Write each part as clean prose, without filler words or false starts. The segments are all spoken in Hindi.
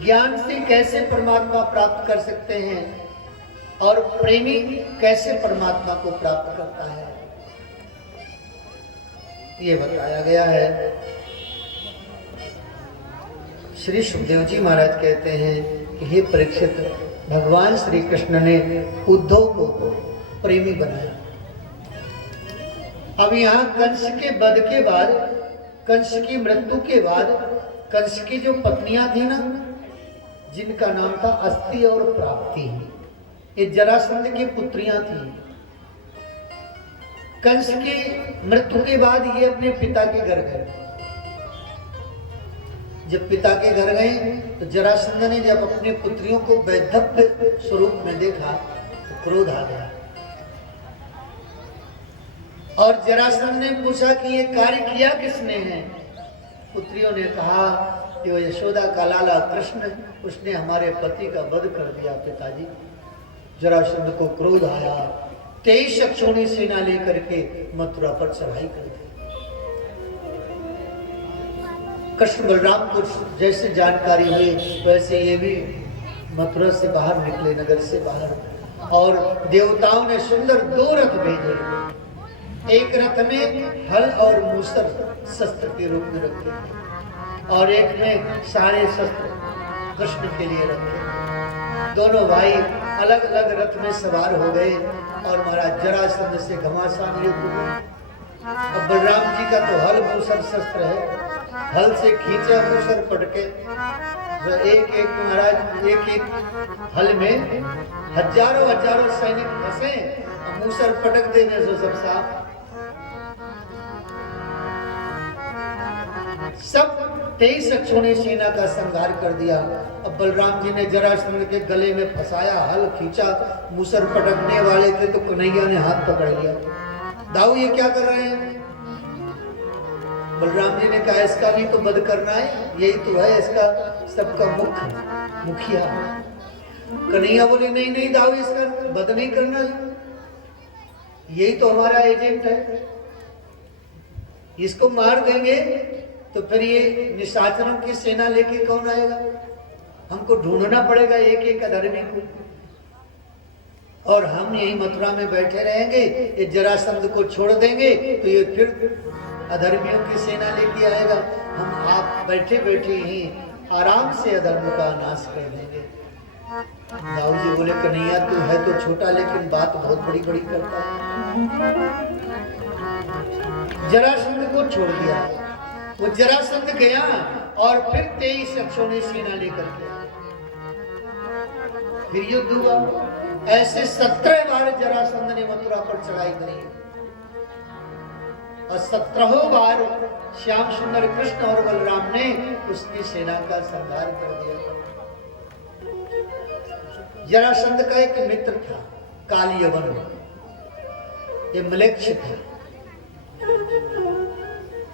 ज्ञान से कैसे परमात्मा प्राप्त कर सकते हैं और प्रेमी कैसे परमात्मा को प्राप्त करता है, ये बताया गया है। श्री सुखदेव जी महाराज कहते हैं कि हे परीक्षित, भगवान श्री कृष्ण ने उद्धव को प्रेमी बनाया। अब यहाँ कंस के वध के बाद, कंस की मृत्यु के बाद, कंस की जो पत्नियां थी ना, जिनका नाम था अस्ति और प्राप्ति, ये जरासंध की पुत्रियां थी। कंस की मृत्यु के बाद ये अपने पिता के घर गए। जब पिता के घर गए तो जरासंध ने जब अपनी पुत्रियों को वैधव्य स्वरूप में देखा तो क्रोध आ गया और जरासंध ने पूछा कि ये कार्य किया किसने है। पुत्रियों ने कहा कि वो यशोदा का लाला कृष्ण, उसने हमारे पति का वध कर दिया पिताजी। जरासंध को क्रोध आया, 23 अक्षौणी सेना लेकर के मथुरा पर चढ़ाई कर दी। कृष्ण बलराम को जैसे जानकारी हुई वैसे ये भी मथुरा से बाहर निकले, नगर से बाहर, और देवताओं ने सुंदर 2 रथ भेजे। एक रथ में हल और मूसर शस्त्र के रूप में रखे और एक में सारे शस्त्र कृष्ण के लिए रखे। दोनों भाई अलग अलग रथ में सवार हो गए और महाराज जरासंध से घमासान युद्ध हुआ। अब बलराम जी का तो हल मूसर शस्त्र है, हल से खींचे मूसर पटके, तो एक महाराज एक हल में हजारों हजारों सैनिक फंसे, मूसर पटक देने से सब 23 अक्षौणी सेना का संहार कर दिया। अब बलराम जी ने जरासंध के गले में फंसाया, हल खींचा, मूसर पटकने वाले थे तो कन्हैया ने हाथ पकड़ लिया। दाऊ ये क्या कर रहे हैं? बलराम जी ने कहा इसका भी तो वध करना है, यही तो है इसका सबका मुखिया। कन्हैया बोले नहीं नहीं दाऊ, इसका वध नहीं करना है, यही तो हमारा एजेंट है, इसको मार देंगे तो फिर ये निशाचरों की सेना लेके कौन आएगा? हमको ढूंढना पड़ेगा एक एक अधर्मी को, और हम यही मथुरा में बैठे रहेंगे, ये जरासंध को छोड़ देंगे तो ये फिर अधर्मियों की सेना लेके आएगा। हम आप बैठे बैठे ही आराम से अधर्म का नाश कर देंगे। दाऊ जी बोले कन्हैया तू है तो छोटा लेकिन बात बहुत बड़ी बड़ी करता है। जरासंध को छोड़ दिया, वो जरासंध गया और फिर 23 अक्षौणी सेना लेकर के फिर युद्ध हुआ। ऐसे 17 बार जरासंध ने मथुरा पर चढ़ाई करी और 17 बार श्याम सुंदर कृष्ण और बलराम ने उसकी सेना का संहार कर दिया। जरासंध का एक मित्र था कालियवन, ये म्लेच्छ था।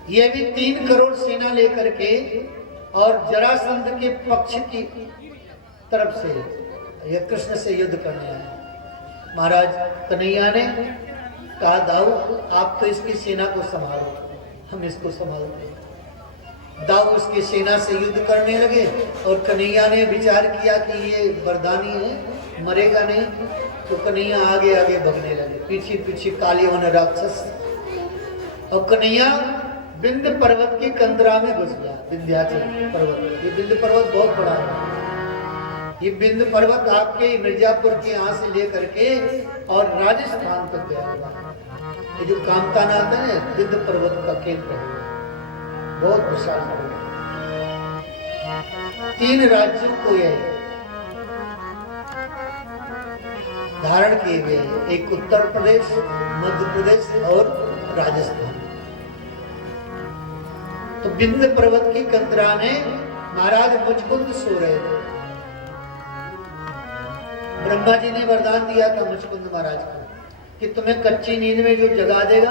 ये भी 3 करोड़ सेना लेकर के और जरासंध के पक्ष की तरफ से ये कृष्ण से युद्ध करने आए। महाराज कन्हैया ने कहा दाऊ आप तो इसकी सेना को संभालो, हम इसको संभालते हैं। दाऊ उसकी सेना से युद्ध करने लगे और कन्हैया ने विचार किया कि ये वरदानी है, मरेगा नहीं, तो कन्हैया आगे आगे भगने लगे, पीछे पीछे कालियवन राक्षस। और कन्हैया विंध्य पर्वत की कंदरा में घुस गया। विंध्याचल पर्वत, ये विंध्य पर्वत बहुत बड़ा है। ये विंध्य पर्वत आपके मिर्जापुर के यहाँ से लेकर के और राजस्थान तक गया। ये जो कामताना आता है विंध्य पर्वत का केंद्र है, बहुत विशाल पर्वत। 3 राज्यों को यह धारण किए हुए हैं, एक उत्तर प्रदेश, मध्य प्रदेश और राजस्थान। तो विंध्य पर्वत की कंदरा में महाराज मुचकुंद सो रहे थे। ब्रह्मा जी ने वरदान दिया था मुचकुंद महाराज को कि तुम्हें कच्ची नींद में जो जगा देगा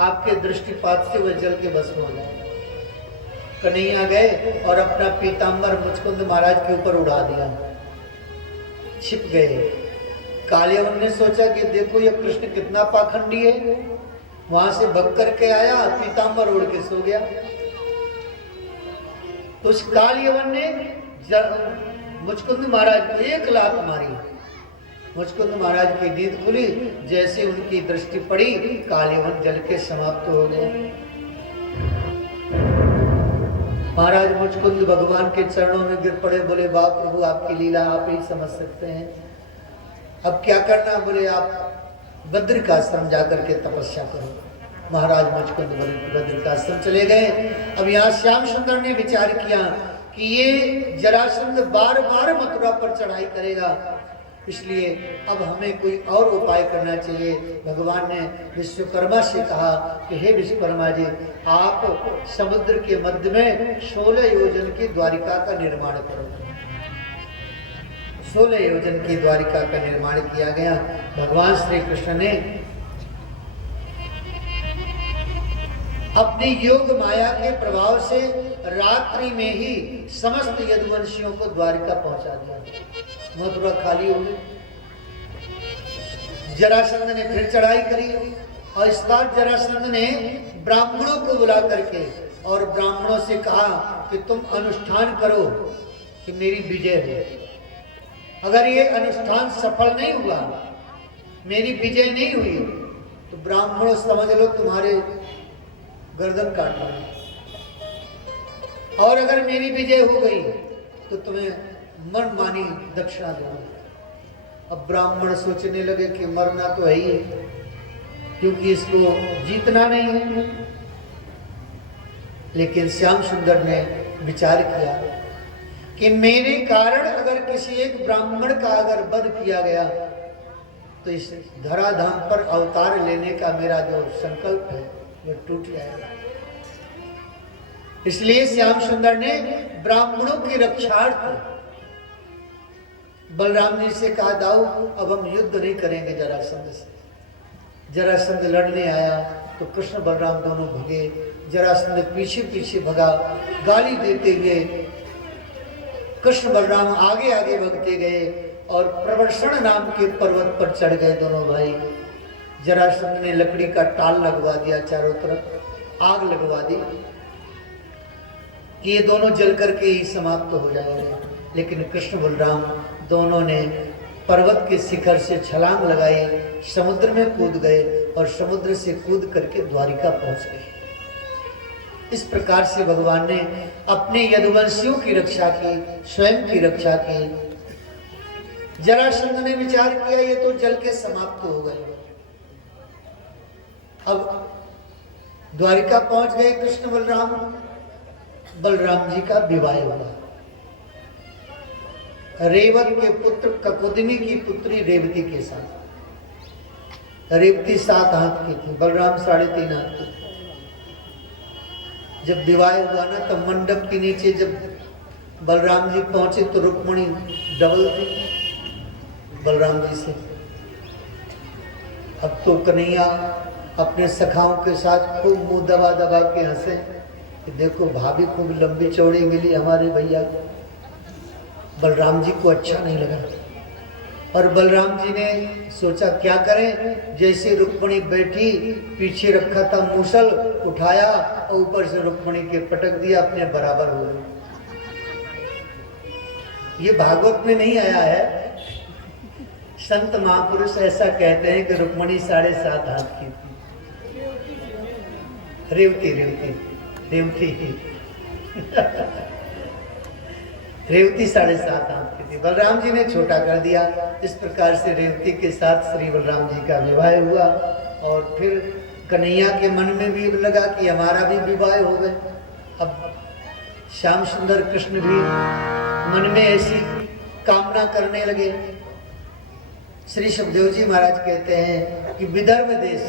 आपके दृष्टिपात से वह जल के भस्म हो जाएगा। कन्हैया गए और अपना पीतांबर मुचकुंद महाराज के ऊपर उड़ा दिया, छिप गए। कालियवन ने सोचा कि देखो ये कृष्ण कितना पाखंडी है, वहां से भग करके आया, पीतांबर उड़ के सो गया। तो उस कालियवन ने मुचकुंद महाराज को 1 लात मारी। मुचकुंद महाराज की नींद खुली, जैसे उनकी दृष्टि पड़ी कालीवन जल के समाप्त हो गए। महाराज मुचकुंद भगवान के चरणों में गिर पड़े, बोले वाह प्रभु आपकी लीला आप ही समझ सकते हैं, अब क्या करना? बोले आप बद्रिकाश्रम जाकर के तपस्या करो। महाराज मुचकुंद बद्रिकाश्रम चले गए। अब यहाँ श्याम सुंदर ने विचार किया कि ये जरासंध बार बार मथुरा पर चढ़ाई करेगा, इसलिए अब हमें कोई और उपाय करना चाहिए। भगवान ने विश्वकर्मा से कहा कि हे विश्वकर्मा जी, आप समुद्र के मध्य में 16 योजन की द्वारिका का निर्माण करो। 16 योजन की द्वारिका का निर्माण किया गया। भगवान श्री कृष्ण ने अपनी योग माया के प्रभाव से रात्रि में ही समस्त यदुवंशियों को द्वारिका पहुंचा दिया। मथुरा खाली हो गई। जरासंध ने फिर चढ़ाई करी और इस बार जरासंध ने ब्राह्मणों को बुला करके और ब्राह्मणों से कहा कि तुम अनुष्ठान करो कि मेरी विजय हो। अगर ये अनुष्ठान सफल नहीं हुआ, मेरी विजय नहीं हुई, तो ब्राह्मणों समझ लो तुम्हारे गर्दन काटना, और अगर मेरी विजय हो गई तो तुम्हें मनमानी दक्षिणा दूंगा। अब ब्राह्मण सोचने लगे कि मरना तो है ही, क्योंकि इसको जीतना नहीं है। लेकिन श्याम सुंदर ने विचार किया कि मेरे कारण अगर किसी एक ब्राह्मण का अगर वध किया गया तो इस धराधाम पर अवतार लेने का मेरा जो संकल्प है वो टूट जाएगा। इसलिए श्याम सुंदर ने ब्राह्मणों की रक्षार्थ बलराम जी से कहा, दाऊ अब हम युद्ध नहीं करेंगे जरासंध से। जरासंध लड़ने आया तो कृष्ण बलराम दोनों भगे। जरासंध पीछे पीछे भगा, गाली देते हुए कृष्ण बलराम आगे आगे भगते गए और प्रवर्षण नाम के पर्वत पर चढ़ गए दोनों भाई। जरासंध ने लकड़ी का टाल लगवा दिया, चारों तरफ आग लगवा दी कि ये दोनों जल करके ही समाप्त हो जाएंगे। लेकिन कृष्ण बलराम दोनों ने पर्वत के शिखर से छलांग लगाई, समुद्र में कूद गए और समुद्र से कूद करके द्वारिका पहुंच गए। इस प्रकार से भगवान ने अपने यदुवंशियों की रक्षा की, स्वयं की रक्षा की। जरासंध ने विचार किया ये तो जल के समाप्त हो गए। अब द्वारिका पहुंच गए कृष्ण बलराम। बलराम जी का विवाह हुआ। रेवत के पुत्र ककुदमी की पुत्री रेवती के साथ। रेवती 7 हाथ की थी, बलराम 3.5 हाथ की। जब विवाह हुआ ना, तब मंडप के नीचे जब बलराम जी पहुंचे तो रुक्मिणी डबल थी बलराम जी से। अब तो कन्हैया अपने सखाओं के साथ खूब मुंह दबा दबा के हंसे कि देखो भाभी खूब लंबी चौड़ी मिली हमारे भैया। बलराम जी को अच्छा नहीं लगा और बलराम जी ने सोचा क्या करें। जैसे रुक्मिणी बैठी, पीछे रखा था मूसल, उठाया और ऊपर से रुक्मिणी के पटक दिया, अपने बराबर हो गए। ये भागवत में नहीं आया है, संत महापुरुष ऐसा कहते हैं कि रुक्मिणी 7.5 हाथ की थी। रेवती रेवती रेवती रेवती 7.5 हाथ की थी। बलराम जी ने छोटा कर दिया। इस प्रकार से रेवती के साथ श्री बलराम जी का विवाह हुआ और फिर कन्हैया के मन में भी लगा कि हमारा भी विवाह हो गए। अब श्याम सुंदर कृष्ण भी मन में ऐसी कामना करने लगे। श्री सुखदेव जी महाराज कहते हैं कि विदर्भ देश